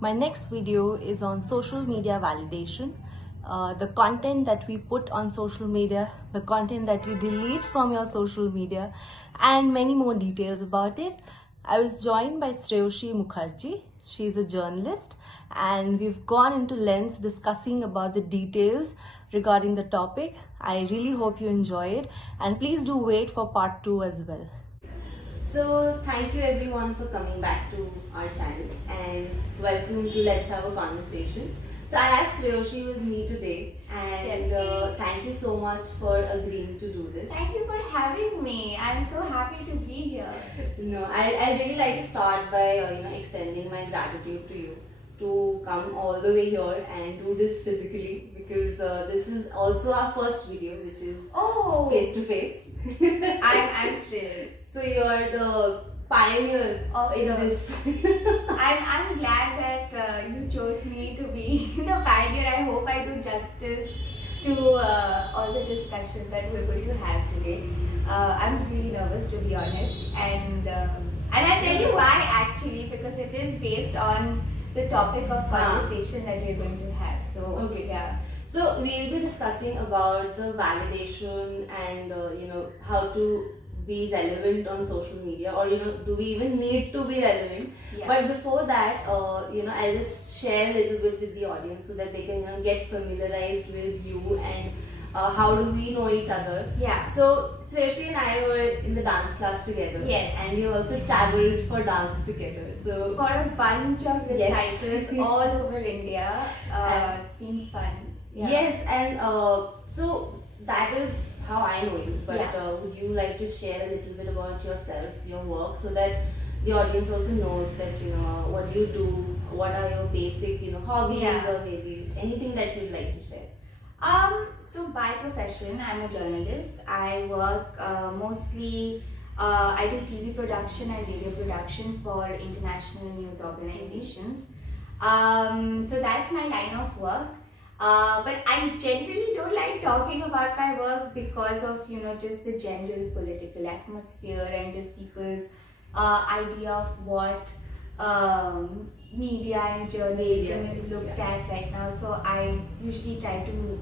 My next video is on social media validation, the content that we put on social media, the content that you delete from your social media, and many more details about it. I was joined by Sreoshi Mukherjee. She's a journalist, and we've gone into length discussing about the details regarding the topic. I really hope you enjoy it, and please do wait for part 2 as well. So thank you everyone for coming back to our channel and welcome to Let's Have a Conversation. So I have Sreoshi with me today and Yes. thank you so much for agreeing to do this. Thank you for having me. I'm so happy to be here. I really like to start by extending my gratitude to you to come all the way here and do this physically because this is also our first video which is Oh, face to face. I'm thrilled. So you are the pioneer Of in the- this. I'm glad that you chose me to be the pioneer. I hope I do justice to all the discussion that we're going to have today. I'm really nervous, to be honest, and I'll tell you why actually, because it is based on the topic of conversation that we're going to have. So Okay. yeah. So we'll be discussing about the validation and how to be relevant on social media, or do we even need to be relevant? Yeah. But before that, I'll just share a little bit with the audience so that they can get familiarized with you and how do we know each other. Yeah. So Sreoshi and I were in the dance class together. Yes. And we also traveled for dance together. So For a bunch of Yes. recitals all over India. It's been fun. Yeah. Yes, and so that is how I know you. But Yeah. would you like to share a little bit about yourself, your work, so that the audience also knows that what do you do, what are your basic hobbies, Yeah. or maybe anything that you'd like to share. So by profession, I'm a journalist. I work mostly, I do TV production and radio production for international news organizations. So that's my line of work. But I generally don't like talking about my work because of just the general political atmosphere and just people's idea of what media and journalism is looked at right now. So I usually try to.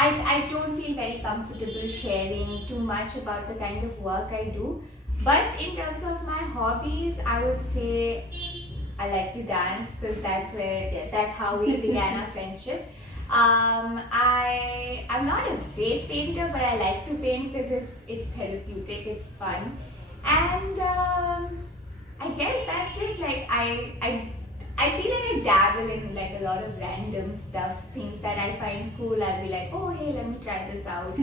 I don't feel very comfortable sharing too much about the kind of work I do. But in terms of my hobbies, I would say I like to dance because that's how we began our friendship. I'm not a great painter, but I like to paint because it's therapeutic, it's fun, and I guess that's it. Like I feel like I dabble in like a lot of random stuff, things that I find cool. I'll be like, oh hey, let me try this out.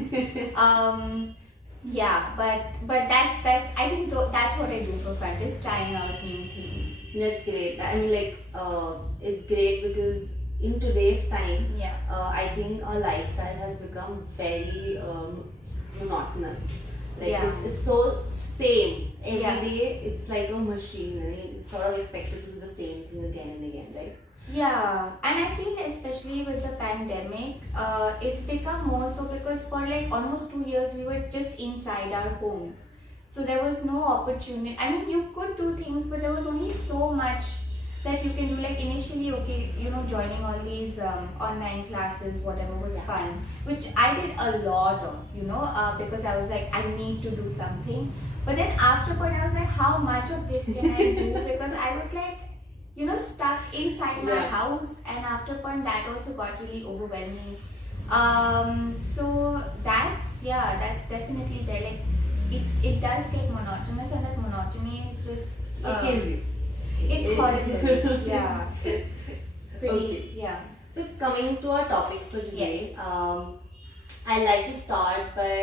Yeah, but that's I think that's what I do for fun, just trying out new things. That's great. I mean, it's great because in today's time, Yeah. I think our lifestyle has become very monotonous. Like Yeah. it's so same every Yeah. day. It's like a machine. I mean, it's sort of expected to do the same thing again and again, right? Yeah, and I feel especially with the pandemic, it's become more so because for like almost 2 years we were just inside our homes. So there was no opportunity. I mean, you could do things, but there was only so much that you can do. Like initially, okay, joining all these online classes, whatever was Yeah. fun, which I did a lot of, because I was like, I need to do something. But then after a point, I was like, how much of this can I do? Because I was like, stuck inside my Yeah. house, and after a point that also got really overwhelming. So that's definitely there. Like it does get monotonous, and that monotony is just It kills you. it's horrible. Yeah, it's pretty. Okay. Yeah. So coming to our topic for today, Yes. I'd like to start by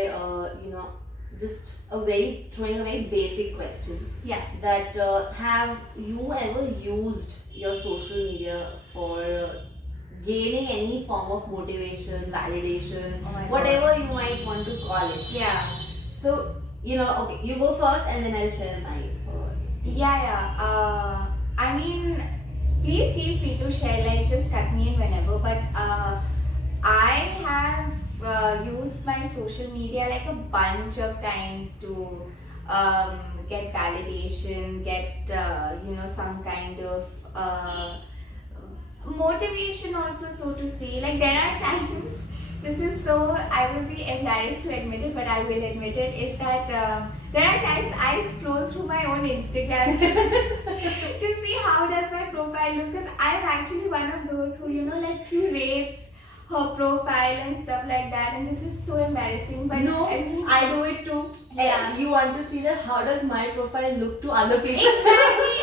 just throwing a very basic question. Yeah. That have you ever used your social media for gaining any form of motivation, validation, Oh my God. whatever you might want to call it? Yeah. So okay, you go first, and then I'll share my. Yeah. I mean, please feel free to share. Like, just cut me in whenever. But I have used my social media like a bunch of times to get validation, get some kind of motivation also, so to say. Like there are times, this is so, I will be embarrassed to admit it, but I will admit it, is that there are times I scroll through my own Instagram to see how does my profile look, because I'm actually one of those who, like curates her profile and stuff like that, and this is so embarrassing. But No, I mean, I do it too. Yeah. You want to see that how does my profile look to other people? exactly.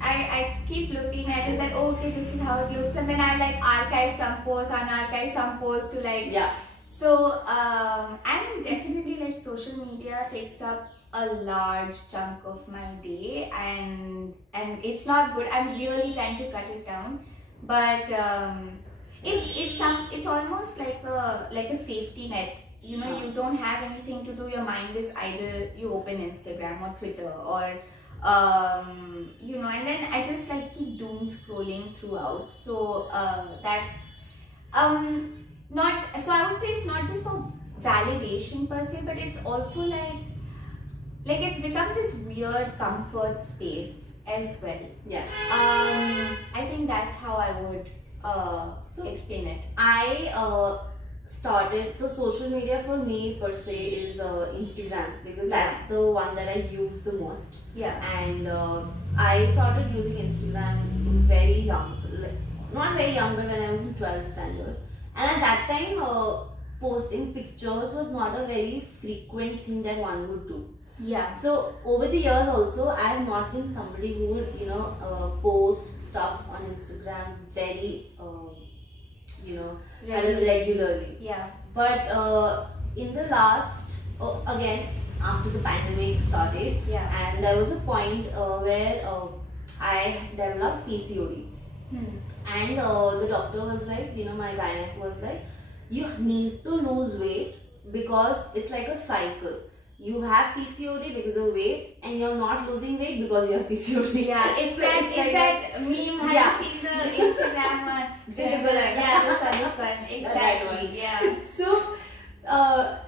I keep looking at it that okay, this is how it looks, and then I like archive some posts, unarchive some posts to like. Yeah. So and definitely like social media takes up a large chunk of my day, and it's not good. I'm really trying to cut it down, but it's almost like a safety net. You don't have anything to do. Your mind is idle. You open Instagram or Twitter or and then I just like keep doom scrolling throughout. So that's not. So I would say it's not just for validation per se, but it's also like it's become this weird comfort space as well. Yeah. I think that's how I would explain it. I started, so social media for me per se is Instagram, because that's the one that I use the most. Yeah. And I started using Instagram very young, like, not very young, but when I was in 12th standard. And at that time, posting pictures was not a very frequent thing that one would do. Yeah. So over the years also, I have not been somebody who would post stuff on Instagram very regularly. Yeah. But in the last, again, after the pandemic started, and there was a point where I developed PCOD. And the doctor was like, my gynaec was like, you need to lose weight because it's like a cycle. You have PCOD because of weight, and you're not losing weight because you have PCOD. Yeah, it's that meme. Have you seen the Instagram one? The sun. Exactly. Yeah. So,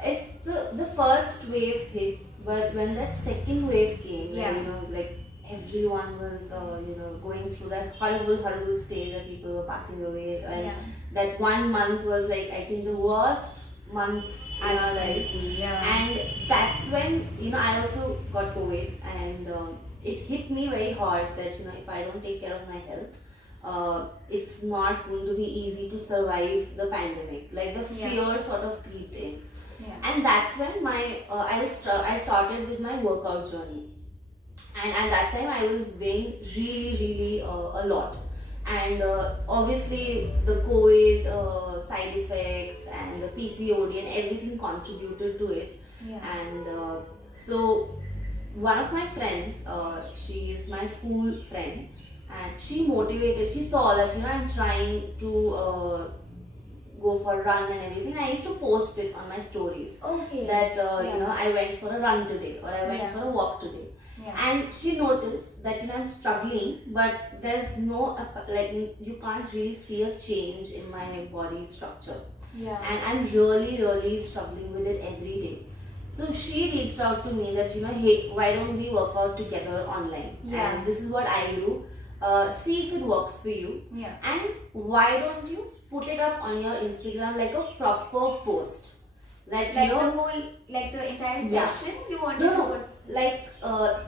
it's the first wave hit, but when that second wave came, where, everyone was, going through that horrible stage that people were passing away, and that 1 month was like, I think, the worst month in our lives. And that's when I also got COVID, and it hit me very hard that if I don't take care of my health, it's not going to be easy to survive the pandemic. Like the fear sort of creeped in, and that's when I started with my workout journey. And at that time I was weighing really a lot, and obviously the COVID side effects and the PCOD and everything contributed to it. And so one of my friends, she is my school friend, and she saw that I'm trying to go for a run and everything. I used to post it on my stories that I went for a run today, or I went for a walk today. And she noticed that I'm struggling, but there's no you can't really see a change in my body structure. And I'm really struggling with it every day. So she reached out to me that hey, why don't we work out together online? And this is what I do. See if it works for you. And why don't you put it up on your Instagram like a proper post? That the whole, the entire session you want to put.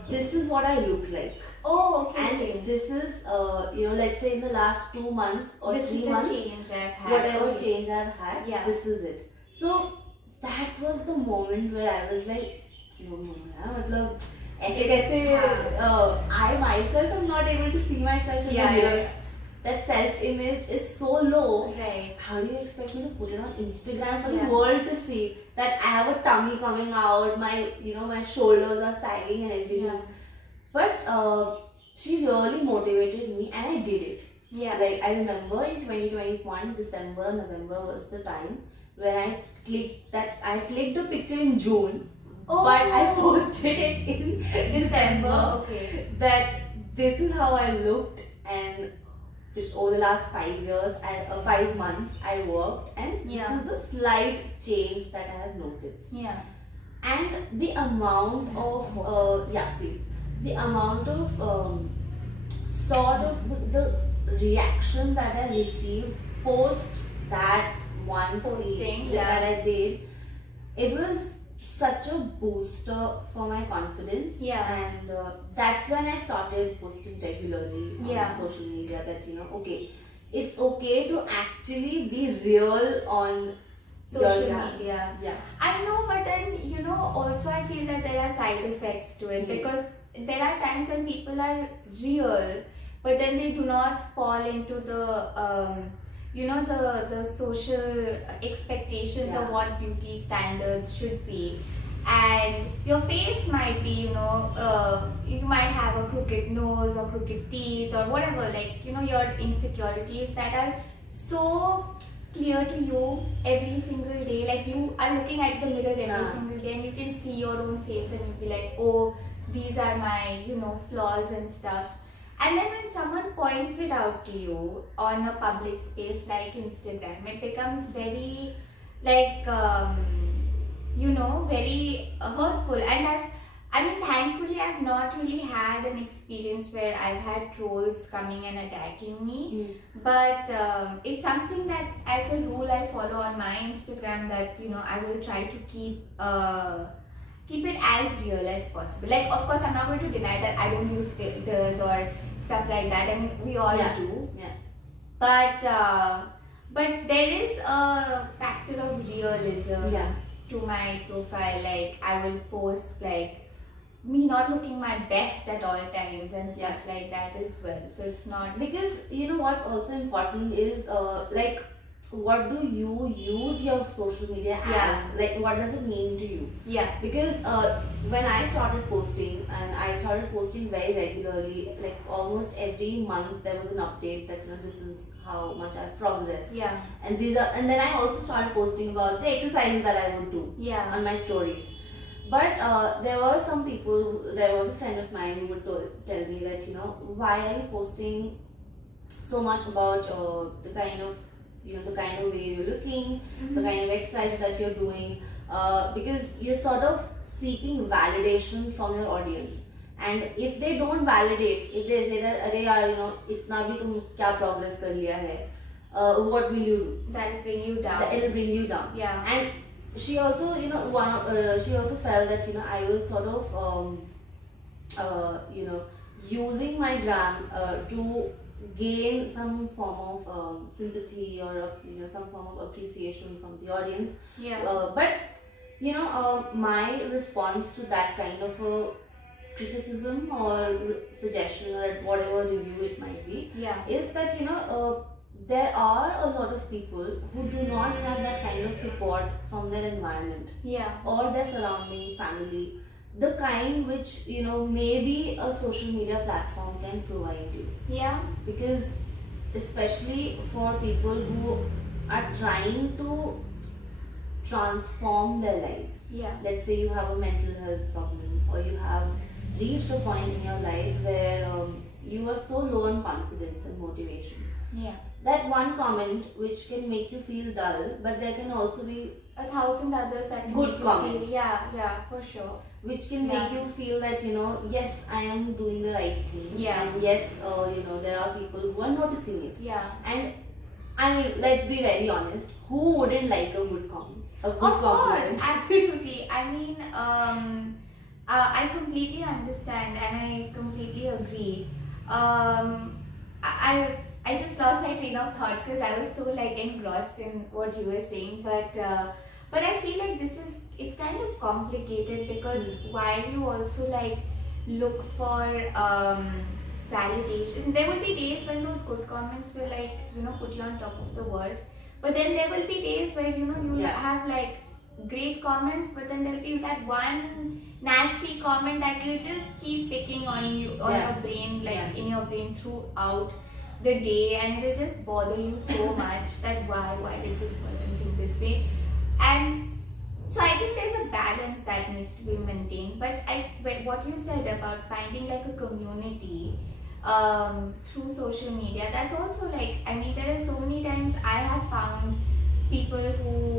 This is what I look like. Oh, okay. And this is, let's say in the last 2 months or 3 months, change I've had. Whatever change I've had, this is it. So that was the moment where I was like, I myself am not able to see myself in the mirror. That self-image is so low. Right. How do you expect me to put it on Instagram for the world to see that I have a tummy coming out, my shoulders are sagging and everything. But she really motivated me, and I did it. I remember in 2021, December or November was the time when I clicked a picture in June, but I posted it in December. That this is how I looked, and over the last 5 years, 5 months, I worked, and this is the slight change that I have noticed. And the amount of the amount of sort of the reaction that I received post that one Posting, feed yeah. that I did, it was such a booster for my confidence. Yeah. And that's when I started posting regularly on Yeah. social media, that okay, it's okay to actually be real on Social your media. Yeah. I know, but then also I feel that there are side effects to it, because there are times when people are real, but then they do not fall into the the social expectations of what beauty standards should be. And your face might be, you might have a crooked nose or crooked teeth or whatever, like your insecurities that are so clear to you every single day. Like, you are looking at the mirror every single day and you can see your own face and you'll be like, oh, these are my flaws and stuff. And then when someone points it out to you on a public space like Instagram, it becomes very like very hurtful. And thankfully I've not really had an experience where I've had trolls coming and attacking me. But it's something that as a rule I follow on my Instagram, that I will try to keep it as real as possible. Like, of course, I'm not going to deny that I don't use filters or stuff like that. I mean, we all do. Yeah. But there is a factor of realism to my profile. Like, I will post like me not looking my best at all times and stuff like that as well. So it's not, because what's also important is like, what do you use your social media as? Like, what does it mean to you? Because when I started posting, and I started posting very regularly, like almost every month there was an update that this is how much I've progressed. And then I also started posting about the exercises that I would do on my stories. But there were some people, there was a friend of mine who would tell me that, why are you posting so much about the kind of way you're looking, the kind of exercise that you're doing, because you're sort of seeking validation from your audience. And if they don't validate, if they say that, "Arey yaar, itna bhi tum kya progress kar liya hai," what will you do? that'll bring you down. It'll bring you down. And she also, she also felt that I was sort of using my gram to gain some form of sympathy, or some form of appreciation from the audience. But my response to that kind of a criticism or suggestion or whatever review it might be is that there are a lot of people who do not have that kind of support from their environment or their surrounding family, the kind which maybe a social media platform can provide you. Because especially for people who are trying to transform their lives, let's say you have a mental health problem, or you have reached a point in your life where you are so low on confidence and motivation, that one comment which can make you feel dull, but there can also be 1,000 others that can good make you comments. feel, for sure, which can make you feel that yes, I am doing the right thing, and yes, there are people who are noticing it. And I mean, let's be very honest, who wouldn't like a good comment, a good compliment? Of course, absolutely. I mean, I completely understand and I completely agree. I just lost my train of thought because I was so like engrossed in what you were saying, but I feel like it's kind of complicated, because while you also like look for validation, there will be days when those good comments will like put you on top of the world, but then there will be days where you'll have like great comments, but then there'll be that one nasty comment that will just keep picking on you, on your brain, like in your brain throughout the day, and it'll just bother you so much that why did this person think this way. And so I think there's a balance that needs to be maintained. But what you said about finding like a community through social media, that's also like, I mean, there are so many times I have found people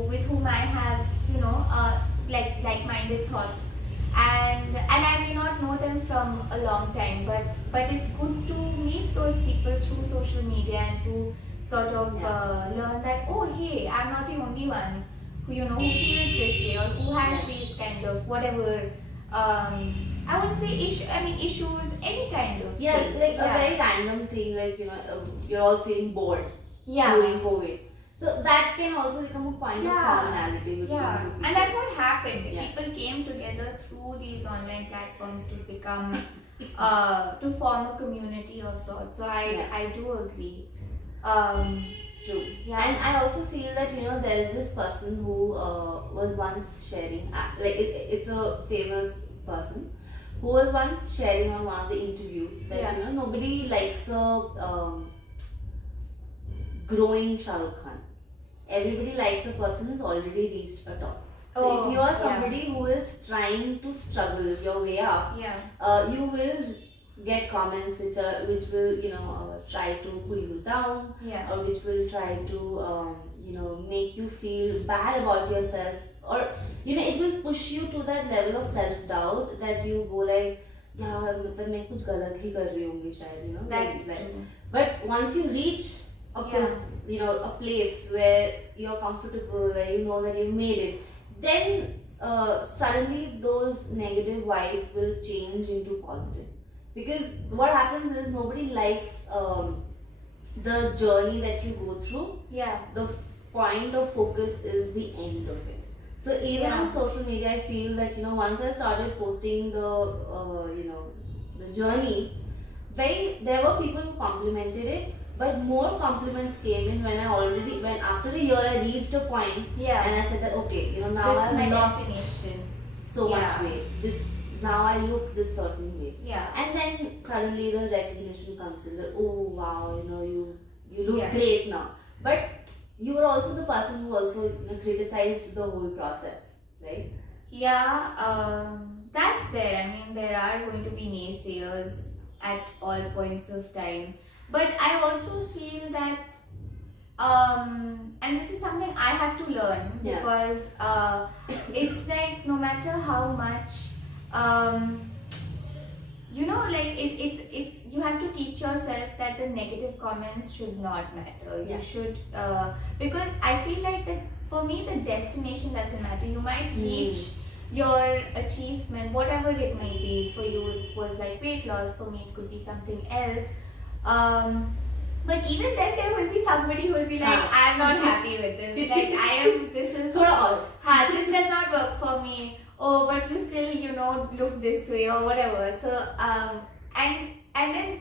with whom I have like-minded thoughts, and I may not know them from a long time, but it's good to meet those people through social social media and to sort of learn that, oh hey, I'm not the only one who who feels this way or who has these kind of whatever I wouldn't say issues, any kind of thing. like a very random thing, like you're all feeling bored during COVID. So that can also become a point of commonality between two people. And that's what happened. People came together through these online platforms to become to form a community of sorts. So I do agree. True. And I also feel that there's this person who was once sharing, like it's a famous person who was once sharing on one of the interviews that nobody likes a growing Shah Rukh Khan. Everybody likes a person who's already reached a top. So if you are somebody who is trying to struggle your way up, you will get comments which will try to pull you down, or which will try to make you feel bad about yourself, or it will push you to that level of self-doubt that you go like, मतलब मैं कुछ गलत ही कर रही होंगी शायद, That's true. But once you reach a place where you're comfortable, where you know that you've made it, then suddenly those negative vibes will change into positive. Because what happens is nobody likes the journey that you go through. The point of focus is the end of it. So even on social media, I feel that once I started posting the journey, there were people who complimented it, but more compliments came in when after a year I reached a point and I said that okay, now I've lost so much weight. Now I look this certain way. And then suddenly the recognition comes in that, oh wow, you look great now. But you were also the person who also criticized the whole process, right? That's there. I mean, there are going to be naysayers at all points of time. But I also feel that, and this is something I have to learn because it's like no matter how much, it's you have to teach yourself that the negative comments should not matter. You should, because I feel like that for me the destination doesn't matter. You might reach your achievement, whatever it may be. For you it was like weight loss, for me it could be something else. But even then there will be somebody who will be like, I'm not happy with this. Like this does not work for me. Oh, but you still, look this way or whatever. So, and then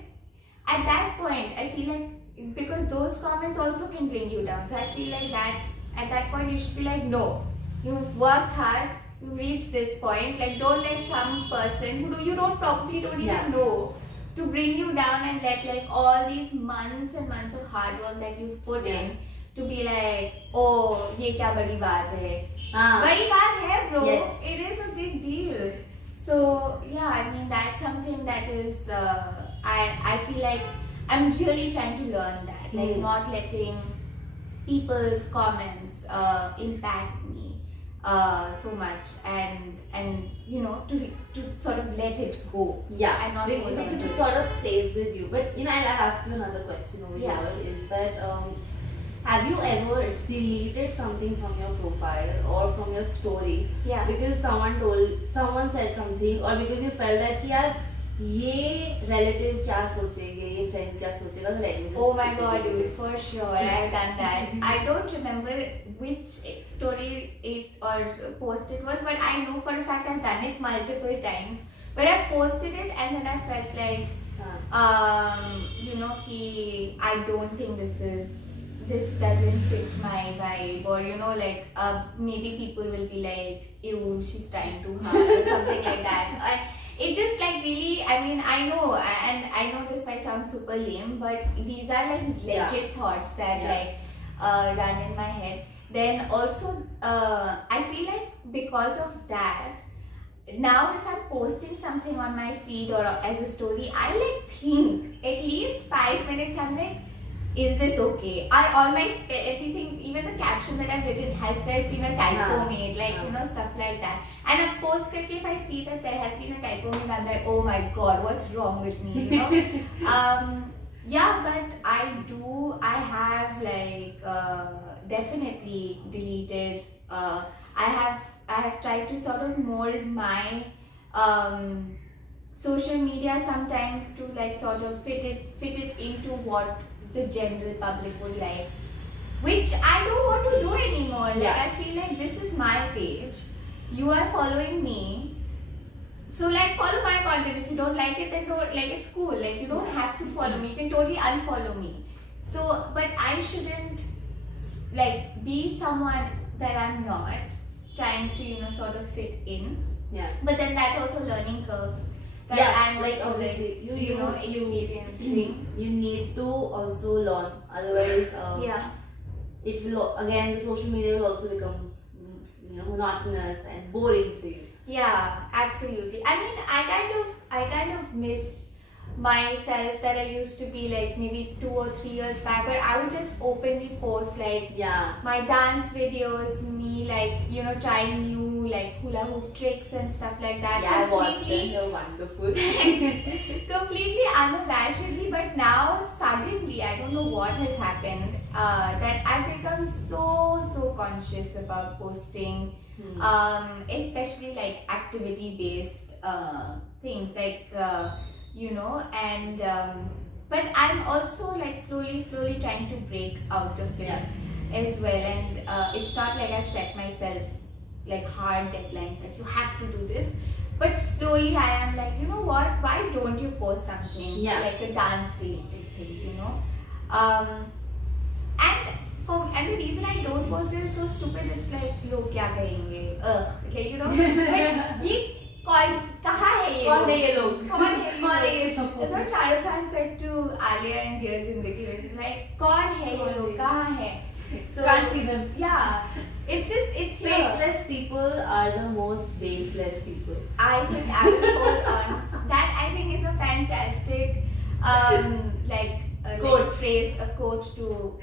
at that point, I feel like, because those comments also can bring you down. So I feel like that at that point you should be like, no, you've worked hard, you've reached this point. Like, don't let some person who you probably don't even know to bring you down and let like all these months and months of hard work that you've put in to be like, oh, ye kya badi baat hai. Badi baat hai, bro. Yes. It is a big deal. So I mean that's something that is I feel like I'm really trying to learn that, like not letting people's comments impact me so much, and to sort of let it go. And not because it sort of stays with you. But I'll ask you another question over here, is that have you ever deleted something from your profile or from your story because someone said something, or because you felt that yaar ये relative क्या सोचेंगे, ये friend क्या सोचेगा, so let me just oh my god, dude, for sure I've done that. I don't remember which story it or post it was, but I know for a fact I've done it multiple times where I've posted it and then I felt like I don't think this doesn't fit my vibe, or maybe people will be like, ew, she's trying too hard or something like that. It just like really, I mean, I know this might sound super lame, but these are like legit thoughts that run in my head. Then also, I feel like because of that, now if I'm posting something on my feed or as a story, I like think at least 5 minutes. I'm like, is this okay? Are all my everything, even the caption that I've written, has there been a typo made? Like stuff like that. And I post karke, if I see that there has been a typo made, I'm like, oh my god, what's wrong with me? Yeah, but I have like definitely deleted. I have tried to sort of mold my um, social media sometimes to like sort of fit it into what the general public would like, which I don't want to do anymore. Like Yeah. I feel like this is my page. You are following me. So like follow my content. If you don't like it, then don't like it's cool. Like you don't have to follow me. You can totally unfollow me. So but I shouldn't like be someone that I'm not, trying to sort of fit in. Yeah. But then that's also learning curve that Yeah, I'm like also obviously you experiencing. you need to also learn, otherwise Yeah. it will again, the social media will also become monotonous and boring for you. Yeah, absolutely. I mean, I kind of miss myself that I used to be like maybe 2 or 3 years back, where I would just openly post like Yeah. my dance videos, me like trying new like hula hoop tricks and stuff like that. Yeah, I watched them. Completely, They're wonderful. completely unabashedly. But now suddenly, I don't know what has happened. That I've become so conscious about posting. Especially like activity based things like and but I'm also like slowly trying to break out of it Yeah. as well, and it's not like I've set myself like hard deadlines like you have to do this, but slowly I am like, you know what, why don't you post something Yeah. like a dance related thing, um and and the reason I don't post it is so stupid. It's like लोग क्या कहेंगे, like but ये कहाँ है ये कौन है ये लोग? कौन है कौन है ये लोग? That's what Shah Rukh Khan said to Alia in Dear Zindagi, like कौन है ये लोग, कहाँ है? So Can't see them. yeah, it's here. Faceless people are the most baseless people. I think I will hold on. That I think is a fantastic like Quote. phrase, a quote to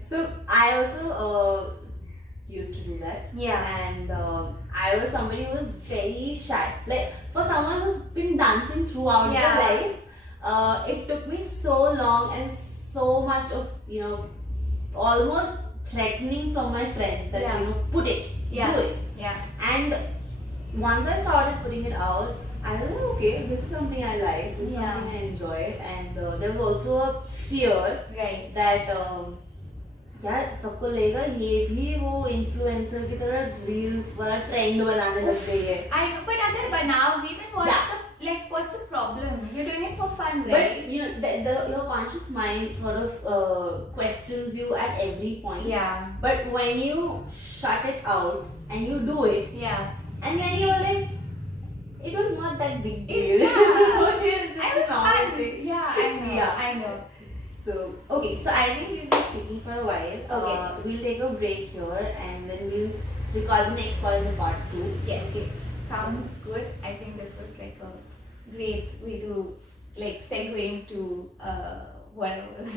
So I also used to do that. Yeah. And I was somebody who was very shy. Like for someone who's been dancing throughout Yeah. their life, it took me so long and so much of almost threatening from my friends that Yeah. put it, Yeah. do it. Yeah. And once I started putting it out, I was like, okay, this is something I like, this is Yeah. something I enjoy, and there was also a fear Right. that यार सबको लगेगा ये भी वो influencer की तरह reels वाला trend बनाने लग गई है. I know, but अगर बनाओगे then Yeah. what's the problem? You're doing it for fun, But right? your conscious mind sort of questions you at every point. Yeah. But when you shut it out and you do it, Yeah. and then you're like, it was not that big deal. Yeah. It's just I was a normal fun. thing. Yeah, I know. Yeah. I know. So, okay, so I think we've been speaking for a while. Okay. We'll take a break here and then we'll record the next part in the part 2. Yes. Okay. Sounds good. I think this was like a great way to like segue into whatever.